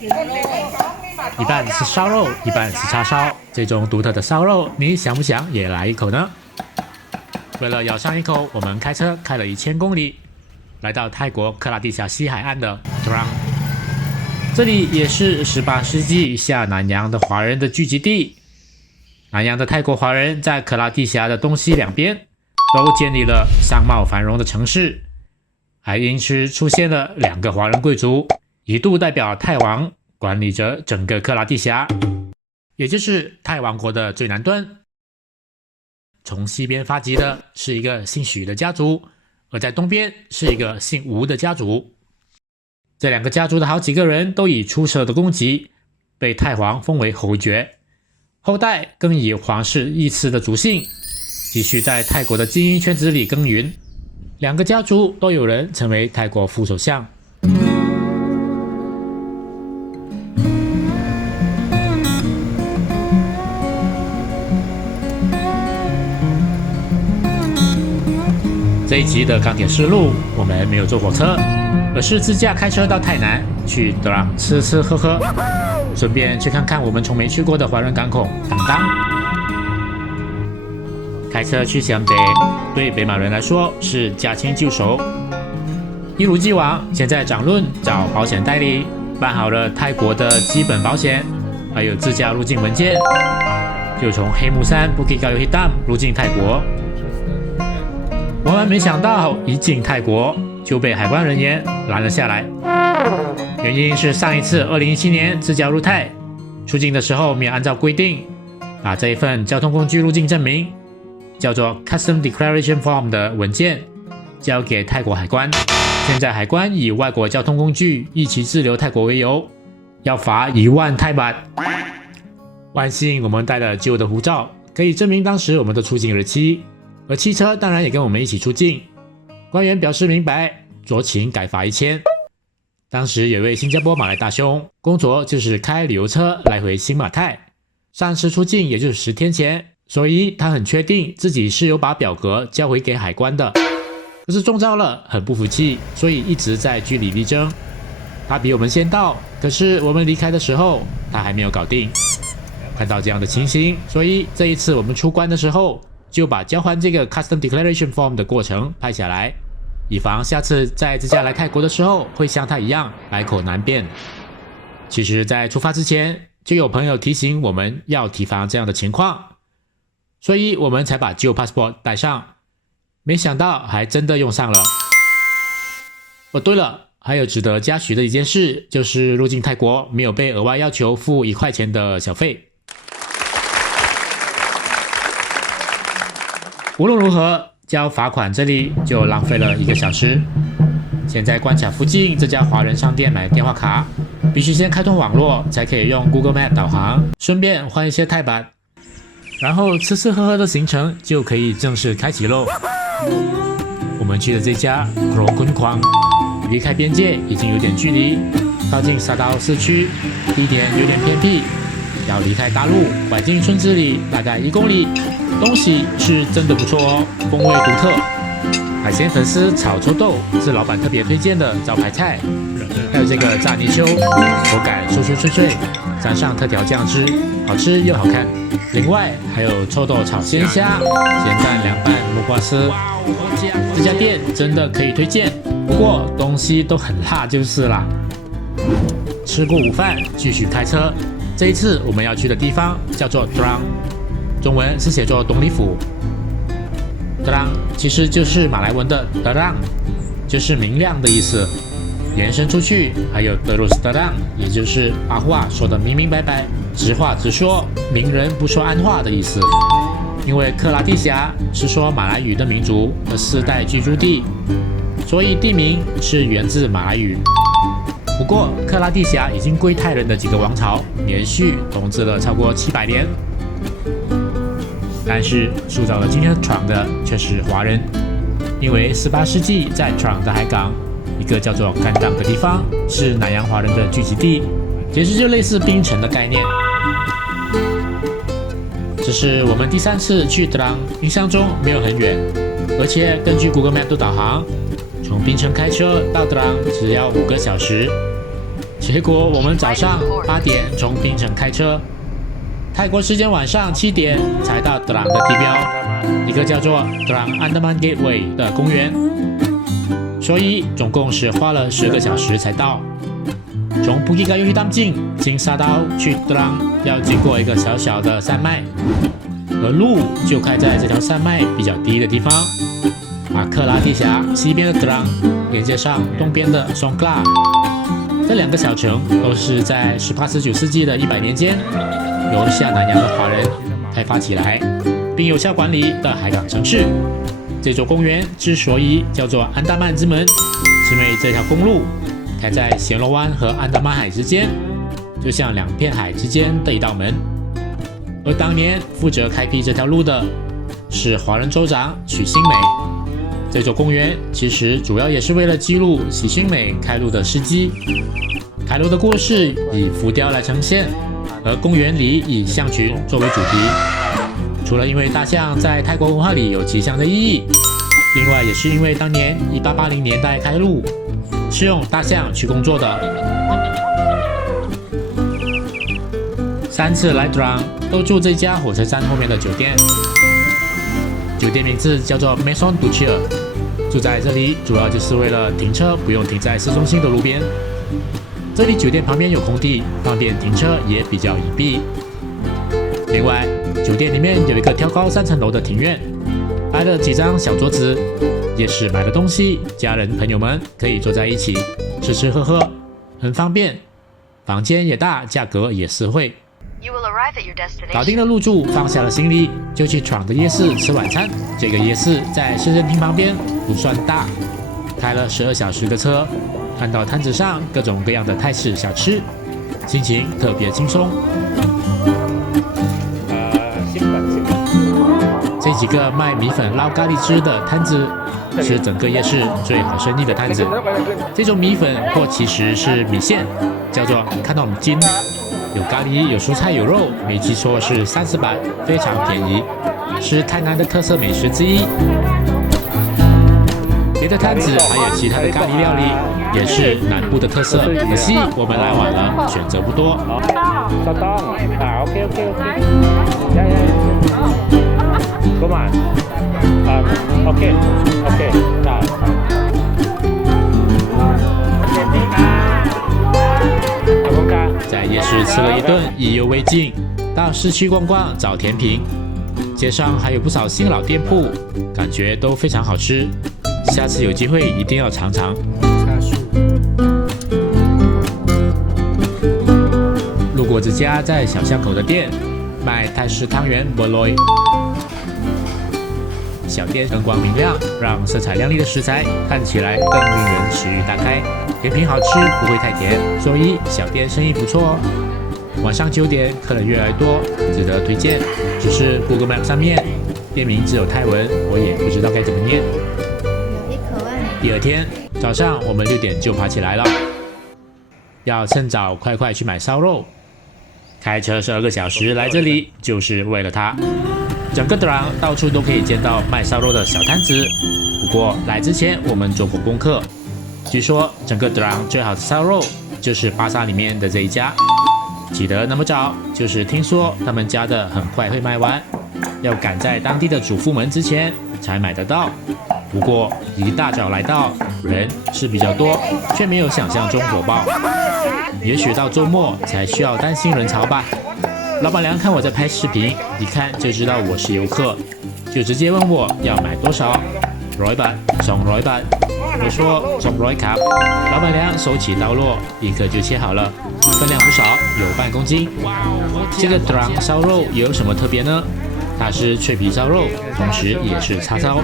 一半是烧肉，一半是叉烧。这种独特的烧肉，你想不想也来一口呢？为了咬上一口，我们开车开了1000公里，来到泰国克拉地峡西海岸的 Drang。这里也是18世纪下南洋的华人的聚集地。南洋的泰国华人在克拉地峡的东西两边都建立了商贸繁荣的城市，还因此出现了2个华人贵族，一度代表泰王管理着整个克拉地峡，也就是泰王国的最南端。从西边发迹的是一个姓许的家族，而在东边是一个姓吴的家族。这2个家族的好几个人都以出色的功绩被太皇封为侯爵，后代更以皇室义次的族姓继续在泰国的精英圈子里耕耘。2个家族都有人成为泰国副首相。这一集的钢铁丝路，我们没有坐火车，而是自驾开车到泰南，去德朗吃吃喝喝，顺便去看看我们从没去过的华人港口当当。开车去香北，对北马人来说是驾轻就熟。一如既往，先在长论找保险代理，办好了泰国的基本保险，还有自驾入境文件，就从黑木山 Bukit Kayu Hitam 入境泰国。万万没想到，一进泰国就被海关人员拦了下来。原因是上一次2017年自驾入泰，出境的时候没有按照规定把这一份交通工具入境证明，叫做 Custom Declaration Form 的文件交给泰国海关。现在海关以外国交通工具一起滞留泰国为由，要罚1万泰铢。万幸我们带了旧的护照，可以证明当时我们的出境日期。而汽车当然也跟我们一起出境，官员表示明白，酌情改罚1000。当时有位新加坡马来大兄，工作就是开旅游车来回新马泰，上次出境也就是10天前，所以他很确定自己是有把表格交回给海关的。可是中招了，很不服气，所以一直在据理力争。他比我们先到，可是我们离开的时候，他还没有搞定。看到这样的情形，所以这一次我们出关的时候，就把交还这个 Custom Declaration Form 的过程拍下来，以防下次在自驾来泰国的时候会像他一样百口难辩。其实在出发之前就有朋友提醒我们要提防这样的情况，所以我们才把旧 passport 带上，没想到还真的用上了。哦对了，还有值得嘉许的一件事，就是入境泰国没有被额外要求付1块钱的小费。无论如何，交罚款这里就浪费了1个小时。先在关卡附近这家华人商店买电话卡，必须先开通网络才可以用 Google Map 导航，顺便换一些泰铢，然后吃吃喝喝的行程就可以正式开启喽。我们去的这家 Krokun Kwang 离开边界已经有点距离，靠近沙岛市区，地点有点偏僻，要离开大路拐进村子里大概1公里。东西是真的不错哦，风味独特。海鲜粉丝炒臭豆是老板特别推荐的招牌菜，还有这个炸泥鳅，口感酥酥脆脆，沾上特调酱汁，好吃又好看。另外还有臭豆炒鲜虾、咸蛋凉拌木瓜丝。这家店真的可以推荐，不过东西都很辣就是啦。吃过午饭，继续开车。这一次我们要去的地方叫做 Drang。中文是写作东里府。德朗其实就是马来文的德朗，就是明亮的意思。延伸出去还有德鲁斯德朗，也就是把话说得明明白白，直话直说，明人不说暗话的意思。因为克拉地峡是说马来语的民族的世代居住地，所以地名是源自马来语。不过克拉地峡已经归泰人的几个王朝连续统治了超过700年。但是塑造了今天Trang的却是华人，因为18世纪在Trang的海港，一个叫做甘当的地方是南洋华人的聚集地，其实就类似槟城的概念。这是我们第3次去Trang，印象中没有很远，而且根据 Google Map 的导航，从槟城开车到Trang只要5个小时。结果我们早上8点从槟城开车，泰国时间晚上7点才到德朗的地标，一个叫做德朗安德曼 Gateway 的公园，所以总共是花了10个小时才到。从布吉嘎尤去当境经沙刀去德朗，要经过一个小小的山脉，而路就开在这条山脉比较低的地方。马克拉地峡西边的德朗连接上东边的松格拉，这2个小城都是在18、19世纪的100年间由下南洋的华人开发起来，并有效管理的海港城市。这座公园之所以叫做安达曼之门，是因为这条公路开在暹罗湾和安达曼海之间，就像2片海之间的一道门。而当年负责开辟这条路的是华人州长许新美。这座公园其实主要也是为了记录许新美开路的事迹。开路的故事以浮雕来呈现，而公园里以象群作为主题。除了因为大象在泰国文化里有吉祥的意义，另外也是因为当年1880年代开路是用大象去工作的。3次来德朗都住这家火车站后面的酒店，酒店名字叫做 Maison Duchia。住在这里主要就是为了停车不用停在市中心的路边。这里酒店旁边有空地，方便停车，也比较隐蔽。另外，酒店里面有一个挑高3层楼的庭院，摆了几张小桌子，夜市买的东西，家人朋友们可以坐在一起吃吃喝喝，很方便。房间也大，价格也实惠。搞定了入住，放下了行李，就去闯的夜市吃晚餐。这个夜市在市政厅旁边，不算大，开了12小时的车，看到摊子上各种各样的泰式小吃，心情特别轻松。这几个卖米粉捞咖喱汁的摊子是整个夜市最好生意的摊子。这种米粉或其实是米线，叫做看到米筋，有咖喱，有蔬菜，有肉，没记错是30板，非常便宜，是台南的特色美食之一。别的摊子还有其他的咖喱料理，也是南部的特色，可惜我们来晚了，选择不多。Come on. Okay. Now. 在夜市吃了一顿，意犹未尽，到市区逛逛找甜品。街上还有不少新老店铺，感觉都非常好吃。下次有机会一定要尝尝。路过这家在小巷口的店，卖泰式汤圆 Boloy。小店灯光明亮，让色彩亮丽的食材看起来更令人食欲大开。甜品好吃，不会太甜，所以小店生意不错哦。晚上9点，客人越来越多，值得推荐。只是 Google Map 上面店名只有泰文，我也不知道该怎么念。第2天早上，我们6点就爬起来了，要趁早快去买烧肉。开车12个小时来这里，就是为了它。整个德朗到处都可以见到卖烧肉的小摊子，不过来之前我们做过功课，据说整个德朗最好的烧肉就是巴萨里面的这一家。起得那么早，就是听说他们家的很快会卖完，要赶在当地的主妇们之前才买得到。不过一大早来到，人是比较多，却没有想象中火爆。也许到周末才需要担心人潮吧。老板娘看我在拍视频，一看就知道我是游客，就直接问我要买多少。100 baht送100 baht，我说送100 卡。老板娘手起刀落，立刻就切好了，分量不少，有半公斤。这个德朗烧肉有什么特别呢？它是脆皮烧肉，同时也是叉烧，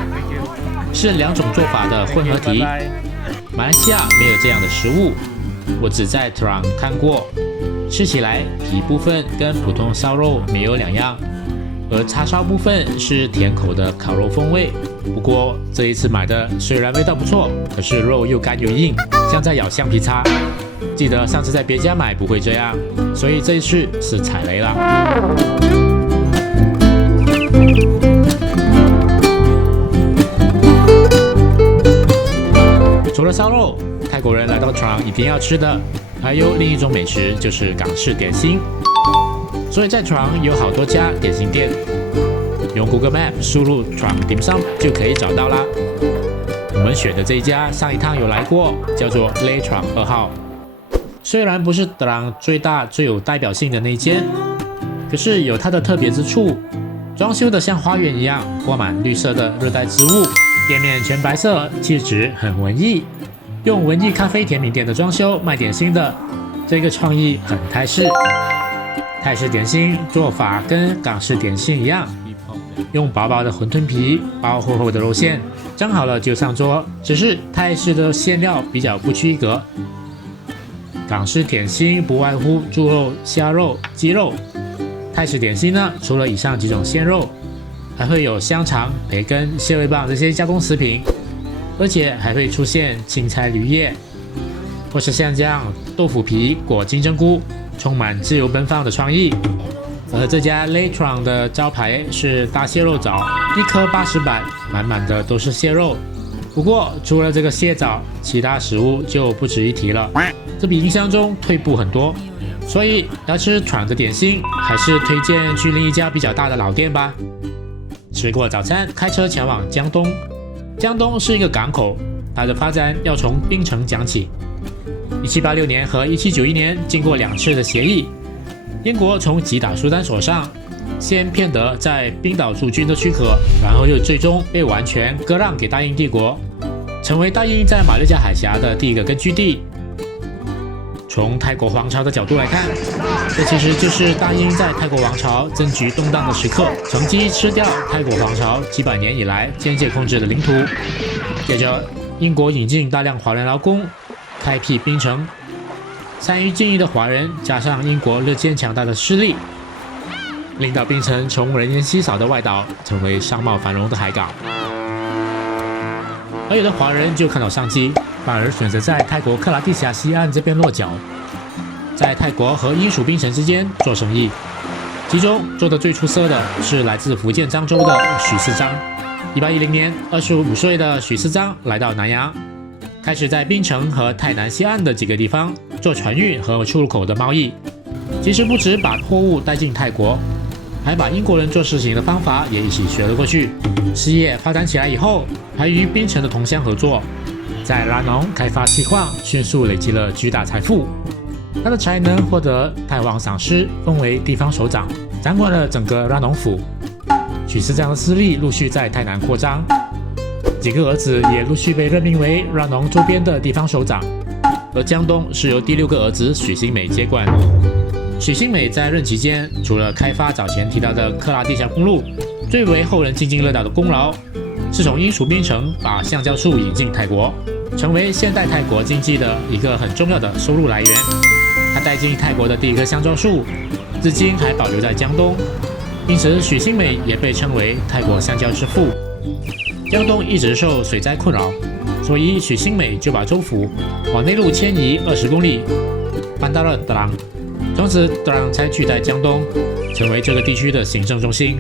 是2种做法的混合体。马来西亚没有这样的食物，我只在德朗看过。吃起来皮部分跟普通烧肉没有两样，而叉烧部分是甜口的烤肉风味。不过这一次买的虽然味道不错，可是肉又干又硬，像在咬橡皮擦。记得上次在别家买不会这样，所以这一次是踩雷了。除了烧肉，泰国人来到德朗一定要吃的还有另一种美食就是港式点心。所以在床有好多家点心店，用 Google Map 输入床dim sum就可以找到啦。我们选的这一家上一趟有来过，叫做雷床2号。虽然不是德朗最大最有代表性的那一间，可是有它的特别之处，装修的像花园一样，挂满绿色的热带植物，店面全白色，气质很文艺。用文艺咖啡甜品店的装修卖点心的，这个创意很泰式。泰式点心做法跟港式点心一样，用薄薄的馄饨皮包厚厚的肉馅，蒸好了就上桌。只是泰式的馅料比较不拘一格，港式点心不外乎猪肉、虾肉、鸡肉。泰式点心呢，除了以上几种鲜肉，还会有香肠、培根、蟹味棒这些加工食品，而且还会出现青菜绿叶，或是像这样豆腐皮裹金针菇，充满自由奔放的创意。而这家 Latron 的招牌是大蟹肉枣，一颗80板，满满的都是蟹肉。不过除了这个蟹枣，其他食物就不值一提了，这比印象中退步很多。所以要吃闯的点心，还是推荐去另一家比较大的老店吧。吃过早餐，开车前往江东。江东是一个港口，它的发展要从槟城讲起。1786年和1791年经过2次的协议，英国从吉打苏丹手上先骗得在冰岛驻军的许可，然后又最终被完全割让给大英帝国，成为大英在马六甲海峡的第一个根据地。从泰国皇朝的角度来看，这其实就是大英在泰国王朝政局动荡的时刻，乘机吃掉泰国皇朝几百年以来间接控制的领土。接着，英国引进大量华人劳工，开辟槟城。参与经营的华人加上英国日渐强大的势力，令到槟城从人烟稀少的外岛成为商贸繁荣的海港。而有的华人就看到商机，反而选择在泰国克拉地峡西岸这边落脚，在泰国和英属槟城之间做生意。其中做得最出色的是来自福建漳州的许世章。1810年，25岁的许世章来到南洋，开始在槟城和泰南西岸的几个地方做船运和出入口的贸易。其实不止把货物带进泰国，还把英国人做事情的方法也一起学了过去。事业发展起来以后，还与槟城的同乡合作，在拉农开发锡矿，迅速累积了巨大财富。他的才能获得泰王赏识，封为地方首长，掌管了整个拉农府。许世章的势力陆续在泰南扩张，几个儿子也陆续被任命为拉农周边的地方首长。而江东是由第6个儿子许新美接管。许新美在任期间，除了开发早前提到的克拉地峡公路，最为后人津津乐道的功劳，是从英属槟城把橡胶树引进泰国，成为现代泰国经济的一个很重要的收入来源。他带进泰国的第1棵橡胶树，至今还保留在江东，因此许新美也被称为泰国橡胶之父。江东一直受水灾困扰，所以许新美就把州府往内陆迁移20公里，搬到了德朗。从此，德朗才取代江东，成为这个地区的行政中心。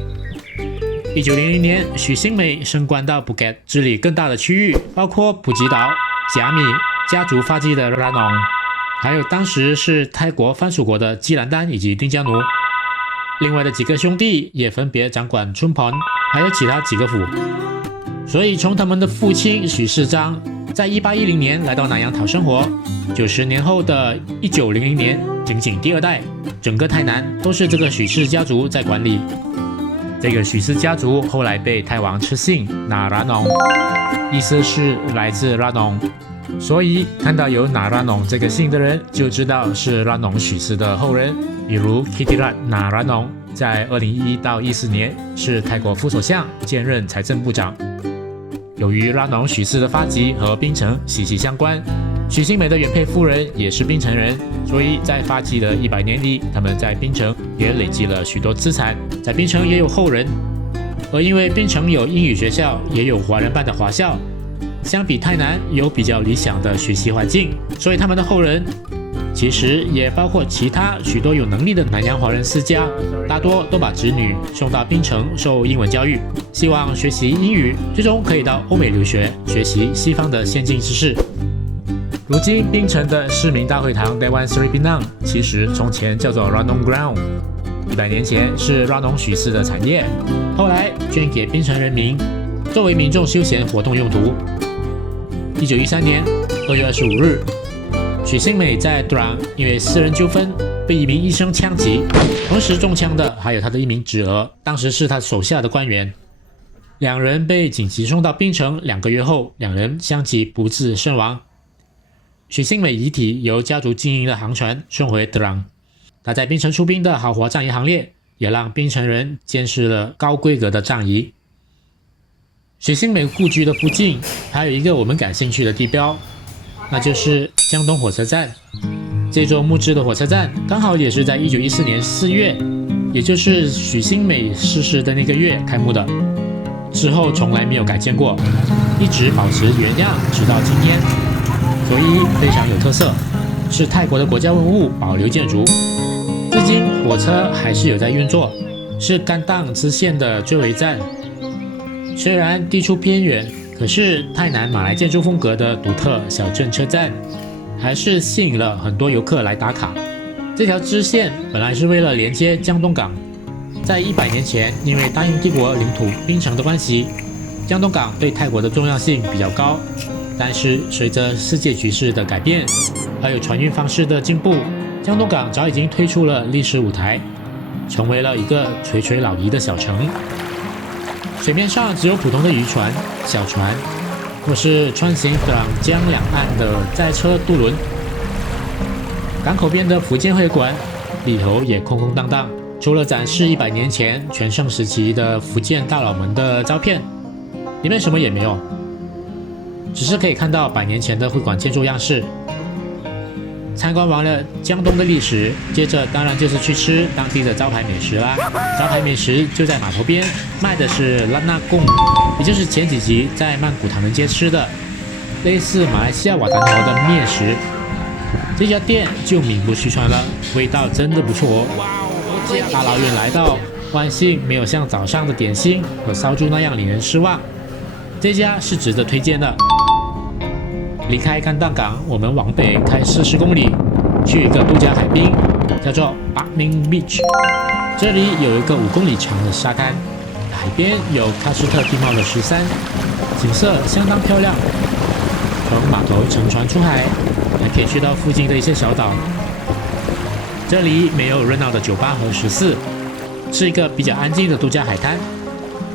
1900年，许新美升官到布吉，治理更大的区域，包括普吉岛、甲米家族发迹的拉农，还有当时是泰国藩属国的基兰丹以及丁加奴。另外的几个兄弟也分别掌管春盆，还有其他几个府。所以从他们的父亲许世章在1810年来到南洋讨生活，90年后的1900年，仅仅第2代，整个泰南都是这个许氏家族在管理。这个许氏家族后来被泰王赐姓那拉农，意思是来自拉农，所以看到有那拉农这个姓的人，就知道是拉农许氏的后人。比如 Kittirat 那拉农在2011到14年是泰国副首相，兼任财政部长。由于拉农许氏的发迹和槟城息息相关，许新美的原配夫人也是槟城人，所以在发迹的100年里，他们在槟城也累积了许多资产，在槟城也有后人。而因为槟城有英语学校，也有华人办的华校，相比泰南有比较理想的学习环境，所以他们的后人其实也包括其他许多有能力的南洋华人世家，大多都把子女送到槟城受英文教育，希望学习英语，最终可以到欧美留学，学习西方的先进知识。如今槟城的市民大会堂 Dewan Seri Pinang 其实从前叫做 Ranong Ground，100年前是 Ranong 许氏的产业，后来捐给槟城人民，作为民众休闲活动用途。1913年2月25日，许新美在 Drang 因为私人纠纷被一名医生枪击，同时中枪的还有他的一名侄儿，当时是他手下的官员。两人被紧急送到槟城，2个月后，两人相继不治身亡。许新美遗体由家族经营的航船送回 Drang， 他在槟城出兵的豪华战役行列，也让槟城人见识了高规格的战役。许新美故居的附近还有一个我们感兴趣的地标，那就是江东火车站。这座木质的火车站刚好也是在1914年4月，也就是许新美逝世的那个月开幕的，之后从来没有改建过，一直保持原样直到今天，所以非常有特色，是泰国的国家文物保留建筑。至今火车还是有在运作，是甘当支线的最尾站。虽然地处偏远，可是泰南马来建筑风格的独特小镇车站还是吸引了很多游客来打卡。这条支线本来是为了连接江东港，在100年前，因为大英帝国领土槟城的关系，江东港对泰国的重要性比较高。但是随着世界局势的改变，还有船运方式的进步，江东港早已经退出了历史舞台，成为了一个垂垂老矣的小城。水面上只有普通的渔船、小船，或是穿行港江两岸的载车渡轮。港口边的福建会馆里头也空空荡荡，除了展示100年前全盛时期的福建大佬们的照片，里面什么也没有，只是可以看到100年前的会馆建筑样式。参观完了江东的历史，接着当然就是去吃当地的招牌美食啦。招牌美食就在码头边，卖的是拉纳贡，也就是前几集在曼谷唐人街吃的类似马来西亚瓦坛头的面食。这家店就名不虚传了，味道真的不错哦。大老远来到，万幸没有像早上的点心和烧猪那样令人失望。这家是值得推荐的。离开甘当港，我们往北开40公里，去一个度假海滨，叫做 Parkming Beach。这里有一个5公里长的沙滩，海边有喀斯特地貌的石山，景色相当漂亮。从码头乘船出海，还可以去到附近的一些小岛。这里没有热闹的酒吧和食肆，是一个比较安静的度假海滩，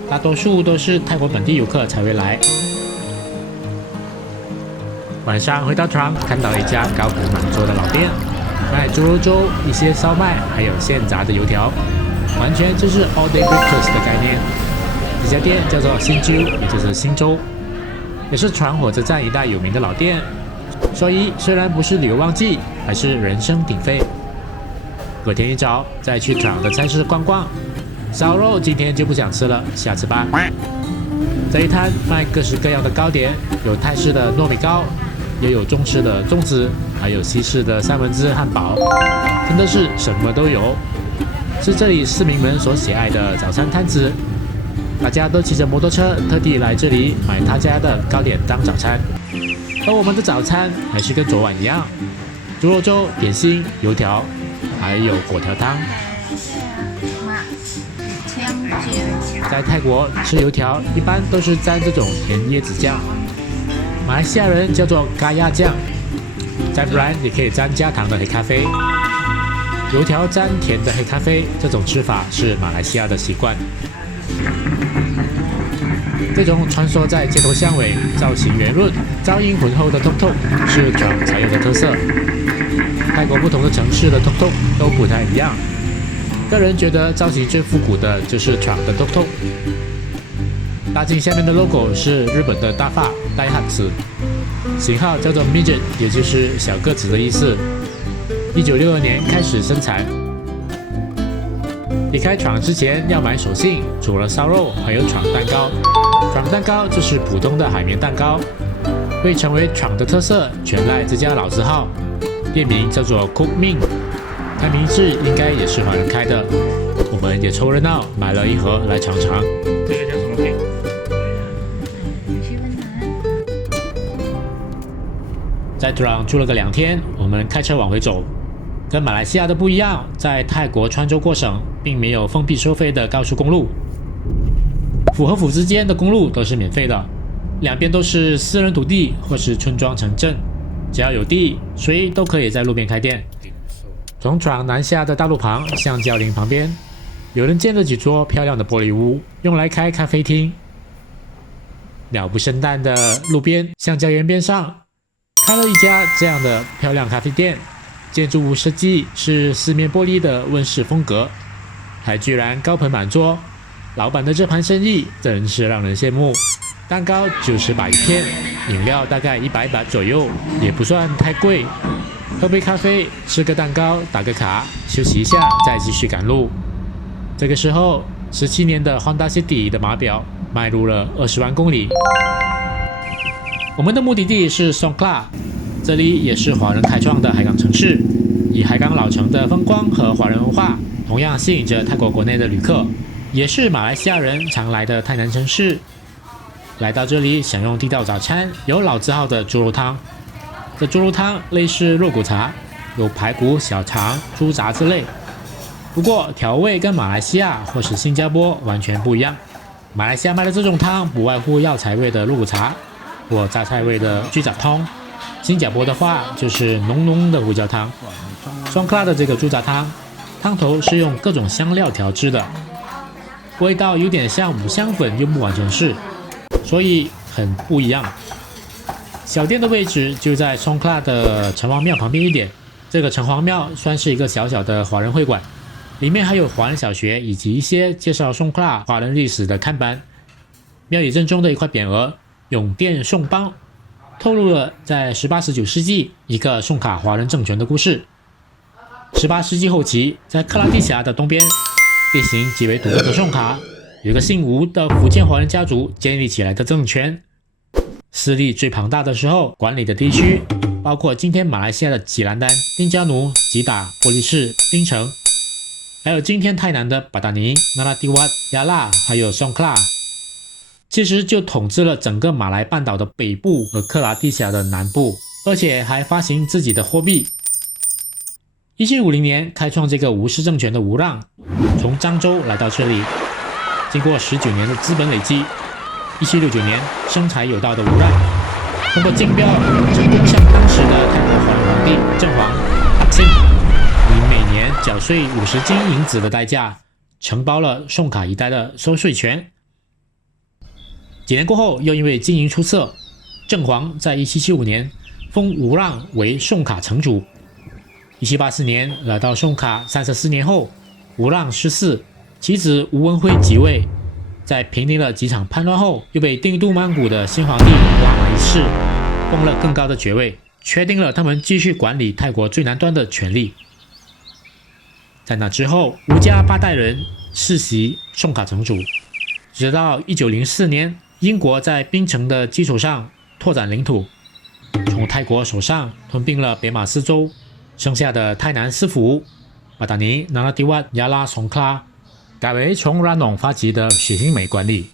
大多数都是泰国本地游客才会来。晚上回到Drang，看到一家高朋满座的老店，卖猪肉粥、一些烧麦，还有现炸的油条，完全就是 all day breakfast 的概念。这家店叫做新洲，也就是新洲，也是Drang火车站一带有名的老店，所以虽然不是旅游旺季，还是人声鼎沸。隔天一早再去Drang的菜市逛逛，烧肉今天就不想吃了，下次吧。这一摊卖各式各样的糕点，有泰式的糯米糕，也有中式的粽子，还有西式的三文治汉堡，真的是什么都有，是这里市民们所喜爱的早餐摊子。大家都骑着摩托车特地来这里买他家的糕点当早餐，而我们的早餐还是跟昨晚一样，猪肉粥、点心、油条，还有果条汤。在泰国吃油条一般都是沾这种甜椰子酱，马来西亚人叫做咖亚酱，再不然你可以沾加糖的黑咖啡。油条沾甜的黑咖啡，这种吃法是马来西亚的习惯。这种穿梭在街头巷尾、造型圆润、噪音浑厚的tuk tuk是Drang才有的特色。泰国不同的城市的tuk tuk都不太一样。个人觉得造型最复古的就是Drang的tuk tuk。大镜下面的 logo 是日本的大发Daihatsu，型号叫做 Midget， 也就是小个子的意思。1962年开始生产。离开Drang之前要买手信，除了烧肉，还有Drang蛋糕。Drang蛋糕就是普通的海绵蛋糕，会成为Drang的特色，全赖这家老字号。店名叫做 Cook Ming， 看名字应该也是华人开的。我们也凑热闹买了一盒来尝尝。这个叫什么饼？在在土朗住了个2天，我们开车往回走。跟马来西亚的不一样，在泰国川州过省并没有封闭收费的高速公路，府和府之间的公路都是免费的，两边都是私人土地或是村庄城镇，只要有地，谁都可以在路边开店。从土朗南下的大路旁，橡胶林旁边，有人建了几座漂亮的玻璃屋，用来开咖啡厅。鸟不生蛋的路边橡胶园边上，开了一家这样的漂亮咖啡店。建筑物设计是四面玻璃的温室风格，还居然高朋满座。老板的这盘生意真是让人羡慕。蛋糕90把一片，饮料大概100把左右，也不算太贵。喝杯咖啡，吃个蛋糕，打个卡，休息一下，再继续赶路。这个时候，17年的 Honda City 的码表迈入了20万公里。我们的目的地是 Songkhla。这里也是华人开创的海港城市，以海港老城的风光和华人文化，同样吸引着泰国国内的旅客，也是马来西亚人常来的泰南城市。来到这里享用地道早餐，有老字号的猪肉汤。这猪肉汤类似肉骨茶，有排骨、小肠、猪杂之类，不过调味跟马来西亚或是新加坡完全不一样。马来西亚卖的这种汤不外乎药材味的肉骨茶或榨菜味的鸡杂汤。新加坡的话就是浓浓的胡椒汤。Songkhla的这个猪杂汤，汤头是用各种香料调制的，味道有点像五香粉，又不完全是，所以很不一样。小店的位置就在 Songkhla 的城隍庙旁边一点，这个城隍庙算是一个小小的华人会馆，里面还有华人小学以及一些介绍Songkhla华人历史的看板。庙宇正中的一块匾额“永电宋邦”。透露了在18、19世纪一个宋卡华人政权的故事。18世纪后期，在克拉地峡的东边，地形极为独特的宋卡，有个姓吴的福建华人家族建立起来的政权。势力最庞大的时候，管理的地区包括今天马来西亚的吉兰丹、丁加奴、吉打、玻璃市、槟城，还有今天泰南的巴达尼、那拉蒂瓦、亚拉，还有宋克拉。其实就统治了整个马来半岛的北部和克拉地峡的南部，而且还发行自己的货币。1750年开创这个吴氏政权的吴让，从漳州来到这里，经过19年的资本累积，1769年生财有道的吴让，通过竞标成功向当时的泰国华人皇帝正黄塔信，以每年缴税50金银子的代价，承包了宋卡一带的收税权。几年过后，又因为经营出色，正黄在1775年封吴让为宋卡城主。1784年来到宋卡34年后，吴让逝世，其子吴文辉即位。在平定了几场叛乱后，又被定都曼谷的新皇帝拉玛一世封了更高的爵位，确定了他们继续管理泰国最南端的权利。在那之后，吴家8代人世袭宋卡城主，直到1904年。英国在槟城的基础上拓展领土，从泰国手上吞并了北马四州，剩下的泰南四府巴达尼、那拉蒂瓦、亚拉、松克拉改为从拉农发起的血腥美管理。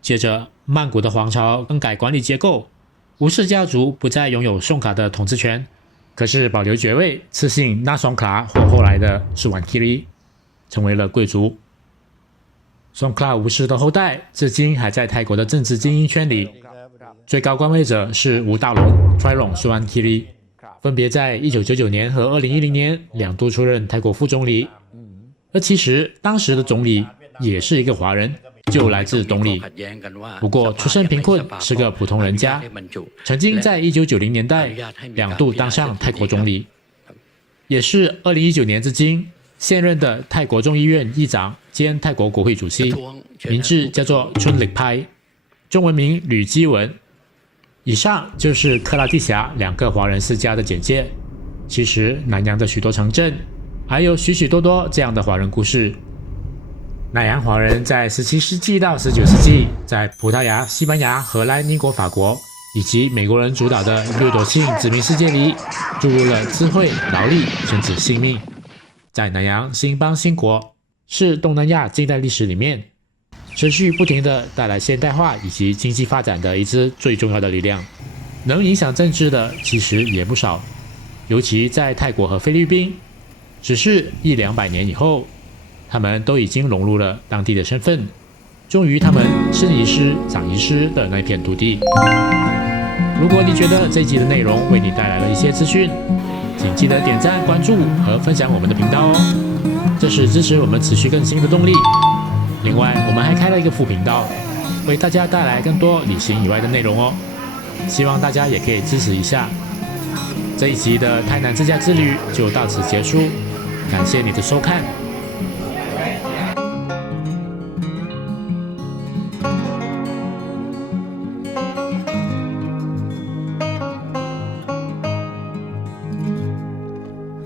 接着，曼谷的皇朝更改管理结构，吴氏家族不再拥有宋卡的统治权，可是保留爵位，赐姓纳松克拉或后来的苏万基里，成为了贵族。Songkhla 吴氏的后代至今还在泰国的政治精英圈里，最高官位者是吴大龙 Trilong Suwankiri， 分别在1999年和2010年2度出任泰国副总理。而其实当时的总理也是一个华人，就来自东里，不过出身贫困，是个普通人家，曾经在1990年代2度当上泰国总理，也是2019年至今现任的泰国众议院议长兼泰国国会主席，名字叫做春力拍，中文名吕基文。以上就是克拉地峡2个华人世家的简介。其实南洋的许多城镇还有许许多多这样的华人故事。南洋华人在17世纪到19世纪，在葡萄牙、西班牙、荷兰、英国、法国以及美国人主导的掠夺性殖民世界里，注入了智慧、劳力甚至性命。在南洋兴邦兴国，是东南亚近代历史里面持续不停地带来现代化以及经济发展的一支最重要的力量。能影响政治的其实也不少，尤其在泰国和菲律宾，只是100-200年以后，他们都已经融入了当地的身份，忠于他们生遗师、长遗师的那片土地。如果你觉得这一集的内容为你带来了一些资讯，请记得点赞、关注和分享我们的频道哦，这是支持我们持续更新的动力。另外，我们还开了一个副频道，为大家带来更多旅行以外的内容哦，希望大家也可以支持一下。这一集的台南自驾之旅就到此结束，感谢你的收看。